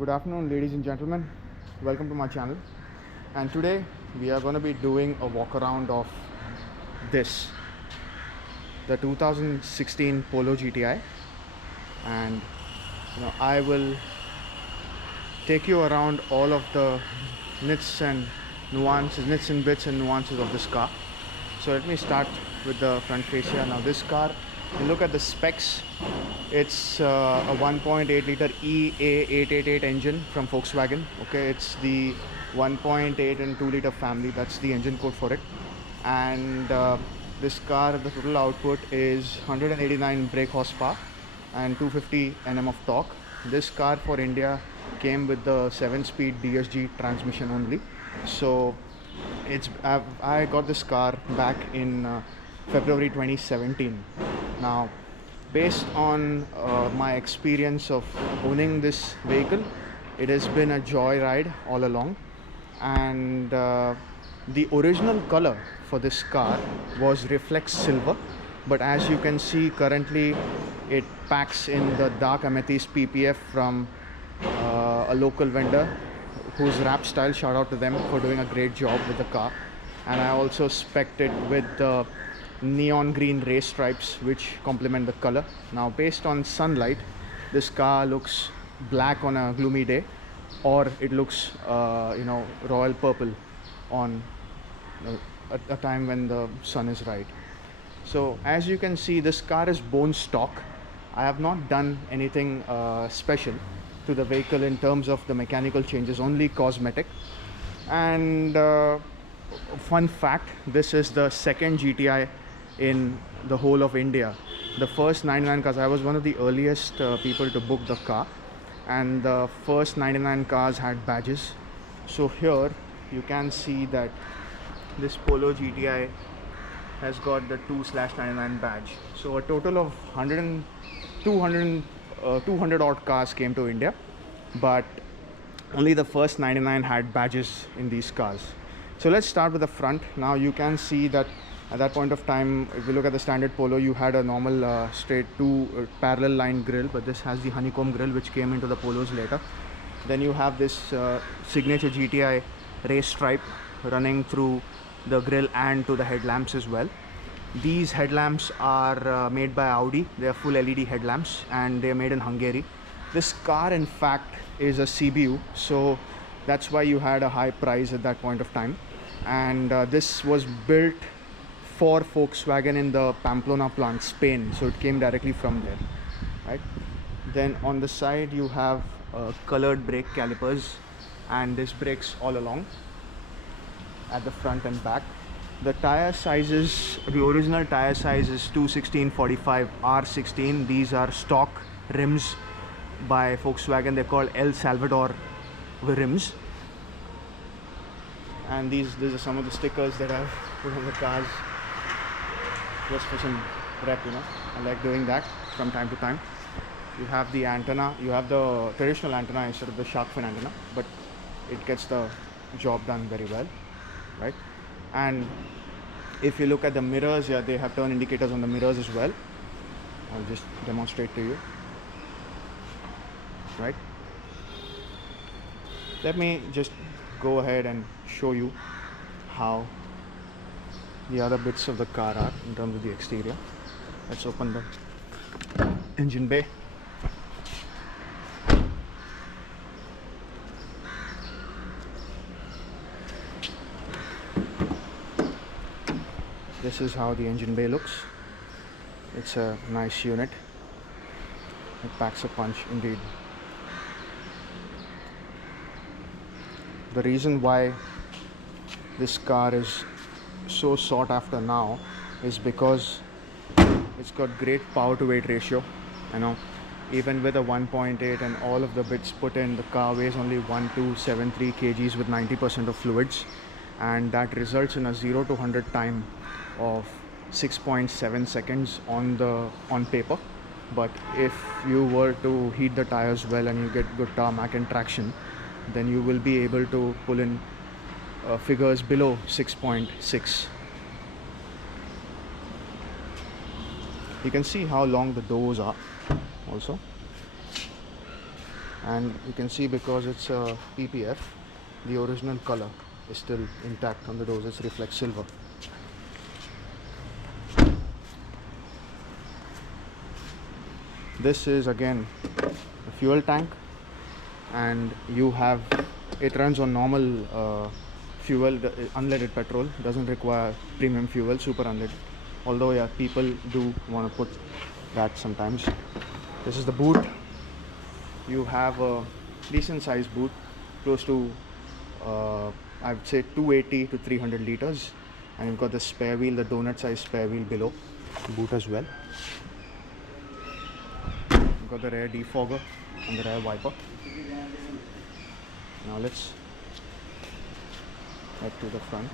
Good afternoon, ladies and gentlemen. Welcome to my channel. And today we are going to be doing a walk around of this, the 2016 Polo GTI, and I will take you around all of the nits and bits and nuances of this car. So let me start with the front fascia. Now this car, you look at the specs, it's a 1.8 liter EA888 engine from Volkswagen. Okay, it's the 1.8 and 2 liter family. That's the engine code for it. And this car, the total output is 189 brake horsepower and 250 Nm of torque. This car for India came with the 7-speed DSG transmission only. So I got this car back in February 2017. Now, based on my experience of owning this vehicle, it has been a joyride all along. And the original color for this car was Reflex silver, but as you can see currently it packs in the dark amethyst PPF from a local vendor who's wrap style. Shout out to them for doing a great job with the car. And I also spec'd it with the neon green race stripes which complement the color. Now based on sunlight, this car looks black on a gloomy day, or it looks royal purple on a time when the sun is right. So as you can see, this car is bone stock. I have not done anything special to the vehicle in terms of the mechanical changes, only cosmetic. And fun fact, this is the second GTI in the whole of India. The first 99 cars, I was one of the earliest people to book the car, and the first 99 cars had badges. So here you can see that this Polo GTI has got the 2/99 badge. So a total of 200 odd cars came to India, but only the first 99 had badges in these cars. So let's start with the front. Now you can see that at that point of time, if you look at the standard Polo, you had a normal straight parallel line grille, but this has the honeycomb grille which came into the Polos later. Then you have this signature GTI race stripe running through the grille and to the headlamps as well. These headlamps are made by Audi. They are full LED headlamps and they are made in Hungary. This car in fact is a CBU, so that's why you had a high price at that point of time. And this was built for Volkswagen in the Pamplona plant, Spain, so it came directly from there, right? Then on the side you have colored brake calipers and disc brakes all along at the front and back. The tire sizes, the original tire size is 216/45 R16. These are stock rims by Volkswagen. They're called El Salvador rims. And these are some of the stickers that I've put on the cars just for some rep, I like doing that from time to time. You have the antenna, you have the traditional antenna instead of the shark fin antenna, but it gets the job done very well, right? And if you look at the mirrors, yeah, they have turn indicators on the mirrors as well. I'll just demonstrate to you, right? Let me just go ahead and show you how the other bits of the car are in terms of the exterior. Let's open the engine bay. This is how the engine bay looks. It's a nice unit. It packs a punch indeed. The reason why this car is so sought after now is because it's got great power to weight ratio. Even with a 1.8 and all of the bits put in, the car weighs only 1273 kgs with 90% of fluids, and that results in a 0 to 100 time of 6.7 seconds on paper. But if you were to heat the tires well and you get good tarmac and traction, then you will be able to pull in figures below 6.6. You can see how long the doors are also. and you can see because it's a PPF, the original color is still intact on the doors. It's Reflex silver. This is again a fuel tank, and it runs on normal fuel, unleaded petrol. Doesn't require premium fuel, super unleaded, although yeah, people do want to put that sometimes. This is the boot. You have a decent sized boot, close to I would say 280 to 300 liters, and you've got the spare wheel, the donut size spare wheel below the boot as well. You've got the rear defogger and the rear wiper. Now let's head to the front.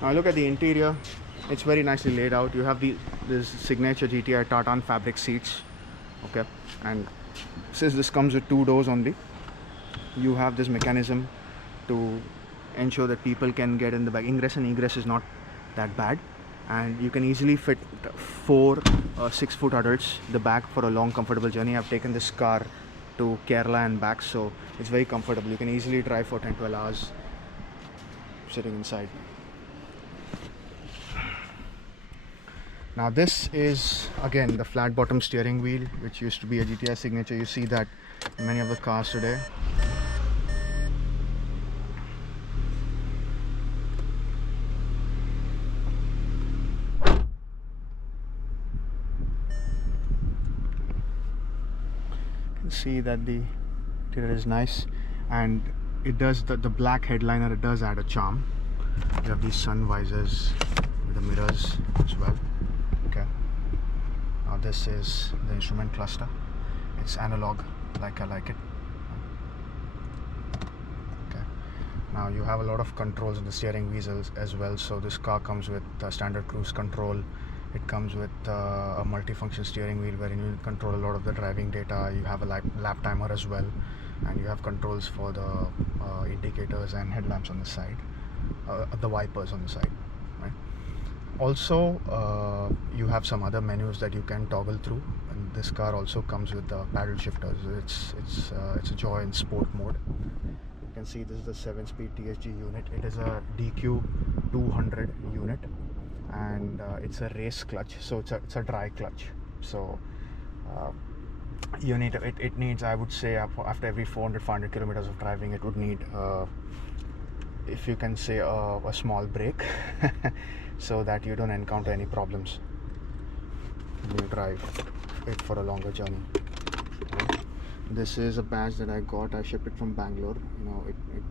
Now look at the interior. It's very nicely laid out. You have this signature GTI tartan fabric seats, okay, and since this comes with 2 doors only, you have this mechanism to ensure that people can get in the back. Ingress and egress is not that bad, and you can easily fit 4 6-foot adults in the back for a long comfortable journey. I've taken this car to Kerala and back, so it's very comfortable. You can easily drive for 10-12 hours sitting inside. Now this is again the flat bottom steering wheel, which used to be a GTI signature. You see that in many of the cars today. You can see that the interior is nice, and it does the black headliner, it does add a charm. You have these sun visors with the mirrors as well. Okay, now this is the instrument cluster. It's analog, like I like it. Okay, now you have a lot of controls in the steering wheel as well. So this car comes with standard cruise control. It comes with a multifunction steering wheel wherein you control a lot of the driving data. You have a lap timer as well, and you have controls for the indicators and headlamps on the side, the wipers on the side, right? Also you have some other menus that you can toggle through, and this car also comes with the paddle shifters. It's a joy in sport mode. You can see this is the 7-speed TSG unit. It is a DQ 200 unit, and it's a race clutch, so it's a dry clutch. So you need it needs, I would say, after every 400-500 kilometers of driving, it would need if you can say a small break so that you don't encounter any problems when you drive it for a longer journey. This is a badge that I got. I shipped it from Bangalore. You know,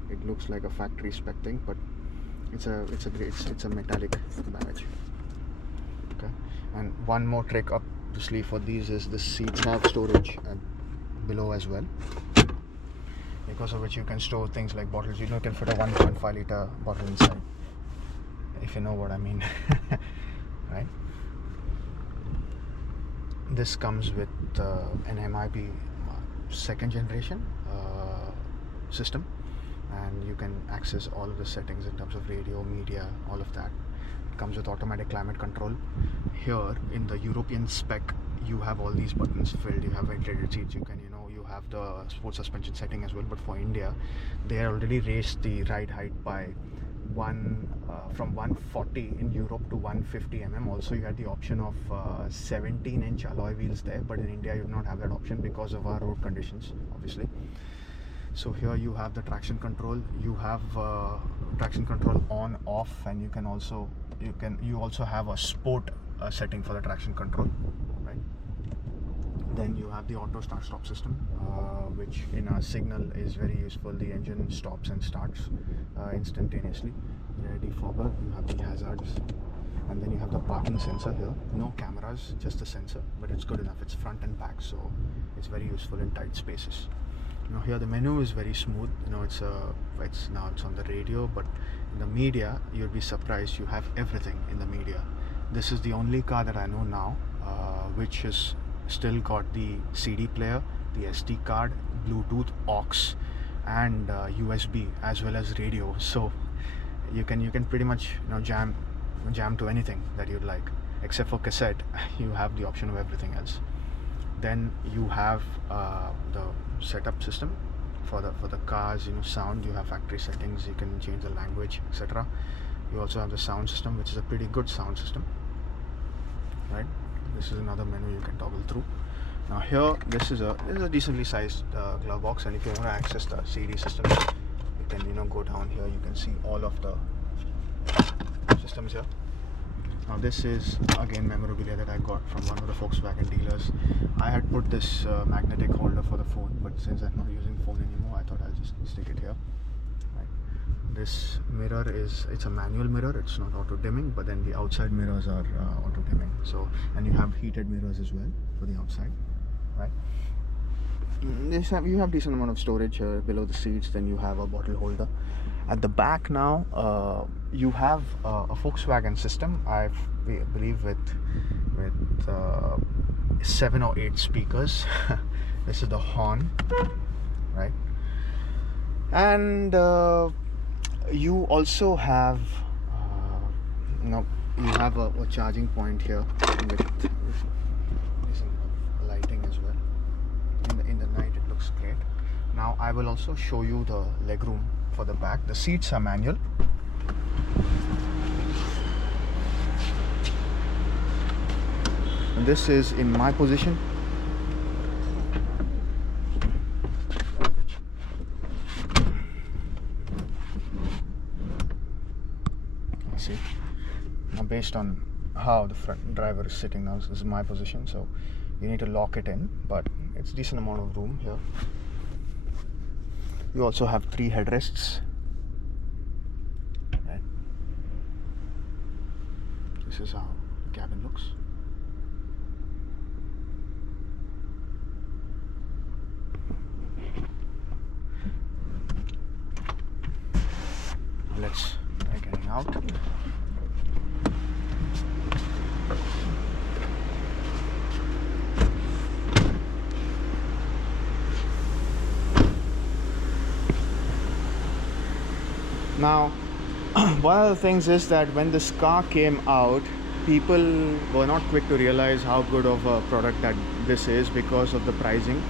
it looks like a factory spec thing, but it's a metallic badge. Okay, and one more trick up the sleeve for these is the seats have storage below as well, because of which you can store things like bottles. You can fit a 1.5 liter bottle inside, if you know what I mean. Right, this comes with an MIB 2nd generation system, and you can access all of the settings in terms of radio, media, all of that. It comes with automatic climate control. Here in the European spec, you have all these buttons filled. You have ventilated seats. You have the sports suspension setting as well. But for India, they already raised the ride height by from 140 in Europe to 150 mm. Also, you had the option of 17-inch alloy wheels there, but in India you do not have that option because of our road conditions, obviously. So here you have the traction control. You have traction control on, off, and you also have a sport setting for the traction control, right? Then you have the auto start stop system, which in a signal is very useful. The engine stops and starts instantaneously. Ready forward, you have the hazards, and then you have the parking sensor here. No cameras, just the sensor, but it's good enough. It's front and back, so it's very useful in tight spaces. Now here the menu is very smooth. It's on the radio, but in the media you'll be surprised. You have everything in the media. This is the only car that I know now which has still got the CD player, the SD card, Bluetooth, aux, and USB as well as radio, so you can pretty much jam to anything that you'd like, except for cassette. You have the option of everything else. Then you have the setup system for the cars, sound. You have factory settings, you can change the language, etc. You also have the sound system, which is a pretty good sound system, right? This is another menu you can toggle through. Now here, this is a decently sized glove box, and if you want to access the CD system, you can go down here. You can see all of the systems here. Now this is again memorabilia that I got from one of the Volkswagen dealers. I had put this magnetic holder for the phone, but since I'm not using phone anymore, I thought I'll just stick it here. Right. This mirror it's a manual mirror. It's not auto dimming, but then the outside mirrors are auto dimming. So, and you have heated mirrors as well for the outside, right? You have decent amount of storage below the seats. Then you have a bottle holder. At the back now, you have a Volkswagen system, I believe with 7 or 8 speakers. This is the horn, right? And you also have you have a charging point here with lighting as well. In the night it looks great. Now I will also show you the legroom for the back. The seats are manual. And this is in my position. See, now based on how the front driver is sitting now, this is my position, so you need to lock it in, but it's decent amount of room here. You also have 3 headrests. Right. This is how the cabin looks. Let's try getting out. Now, one of the things is that when this car came out, people were not quick to realize how good of a product that this is because of the pricing.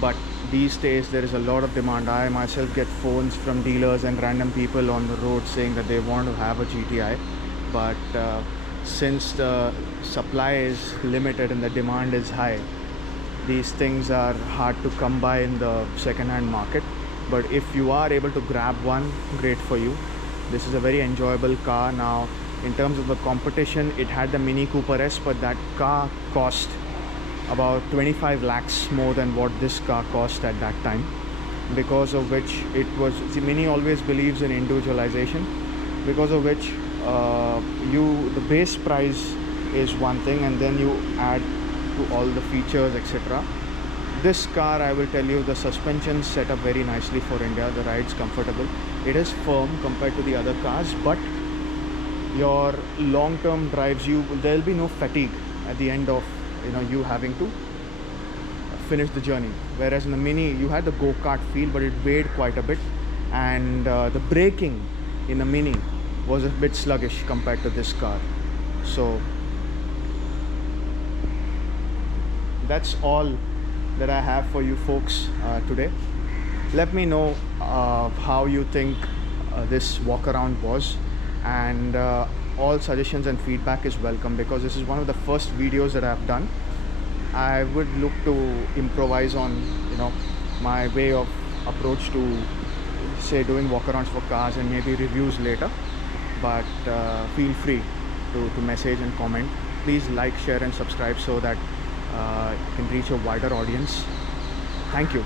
But these days there is a lot of demand. I myself get phones from dealers and random people on the road saying that they want to have a GTI, but since the supply is limited and the demand is high, these things are hard to come by in the second-hand market. But if you are able to grab one, great for you. This is a very enjoyable car. Now, in terms of the competition, it had the Mini Cooper S, but that car cost about 25 lakhs more than what this car cost at that time, because of which it was, the Mini always believes in individualization, because of which the base price is one thing, and then you add to all the features, etc. This car, I will tell you, the suspension set up very nicely for India. The ride's comfortable. It is firm compared to the other cars, but your long-term drives, there'll be no fatigue at the end of you having to finish the journey. Whereas in the Mini, you had the go-kart feel, but it weighed quite a bit, and the braking in the Mini was a bit sluggish compared to this car. So that's all that I have for you folks today. Let me know how you think this walk around was, and all suggestions and feedback is welcome, because this is one of the first videos that I've done. I would look to improvise on my way of approach to, say, doing walk-arounds for cars and maybe reviews later. But feel free to message and comment. Please like, share and subscribe so that you can reach a wider audience. Thank you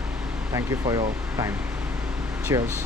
for your time. Cheers.